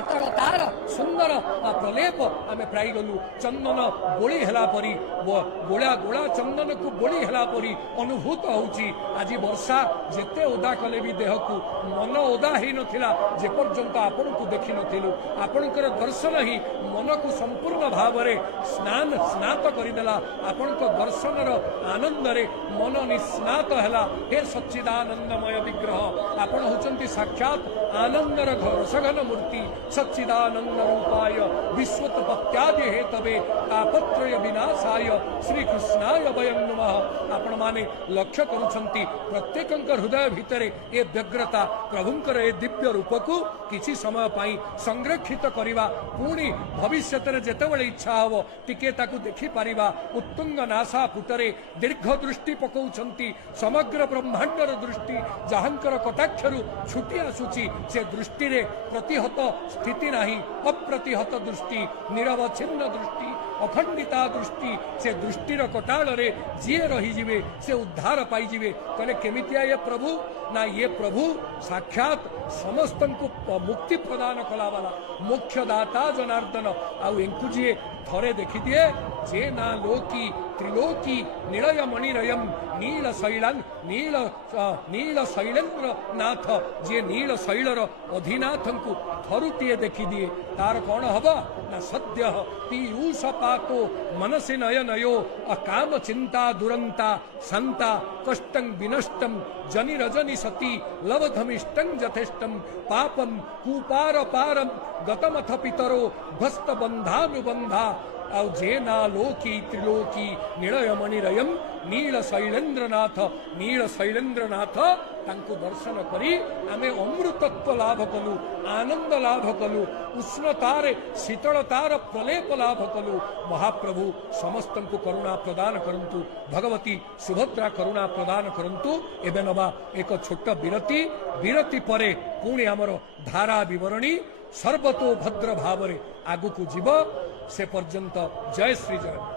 तार सुंदर प्रलेप आम प्राय गलु चंदन बोली है परी गोला गोला चंदन को बोली है परी अनुभूत होउची। आज वर्षा जेते ओदा कले भी देह को मन ओदा ही नथिला जे पर्यंत आपण को देखि नथिलु। आपणकर दर्शन ही मन को संपूर्ण भाव रे स्नात करदेला। आपण को दर्शन आनंद रे मन निस्नात हैला। हे सच्चिदानंदमय विग्रह आपण होचंती साक्षात आनंदर रसघन मूर्ति सच्चिदानंद रूपाय विश्वोत्पत्त्यादि हेतवे तापत्रय विनाशाय श्री कृष्णाय वयं नमः। आपण माने लक्ष्य करूछंती प्रत्येकंक हृदय भितरे ए व्यग्रता प्रभुंकर ए दिव्य रूप को किछि समय पाई संरक्षित करिवा। पुणी भविष्यत रे जेतेबेले इच्छा हबो टिके ताकू देखि परिबा। उत्तुंग नासा पुटरे दीर्घ दृष्टि पकाउछंती समग्र ब्रह्मांडर दृष्टि जहांकर कटाक्षरु छुटी आसुची से दृष्टि रे प्रतिहत स्थिति नहीं। अप्रतिहत दृष्टि निरवच्छिन्न दृष्टि अखंडिता दृष्टि से दृष्टिर कटाल रे जीए रही जिवे से उद्धार पाई जिवे। कहले केमितिया ये प्रभु ना ये प्रभु साक्षात समस्त को मुक्ति प्रदान कला वाला मोक्ष दाता जनार्दन। आउ एंकु जीए थरे देखि दिए जे ना लोकी त्रिलोकी निलय मणिरयम नील शैलांग नील शैलेन्द्र नाथ जे नील शैलर अधिनाथ को थरुटिए देखि दिए तार कौन हब ना सद्य पीयूष पातो मनसि नय नयो अकाम चिंता दुरंता संता कष्टं विनष्टं जनि रजनि सती लवधमिष्टं जथेष्टं पापम कूपार पारम गतमथ पितरो भस्त बंधानुबंधा। आउ जे ना लोकी त्रिलोकी निलय मणिरयम नील शैलेन्द्रनाथ तांको दर्शन करी आमे अमृतत्व लाभ कलु आनंद लाभ कलु उष्णतार शीतलतार प्रलेप लाभ कलु। महाप्रभु समस्त को करुणा प्रदान करंतु। भगवती सुभद्रा करुणा प्रदान करंतु। एबे नबा एक छोट विरति परे पुणी आमर धारा विवरणी सर्वतो भद्र भावरे आगु को जीव से पर्यंत। जय श्री जगन्नाथ।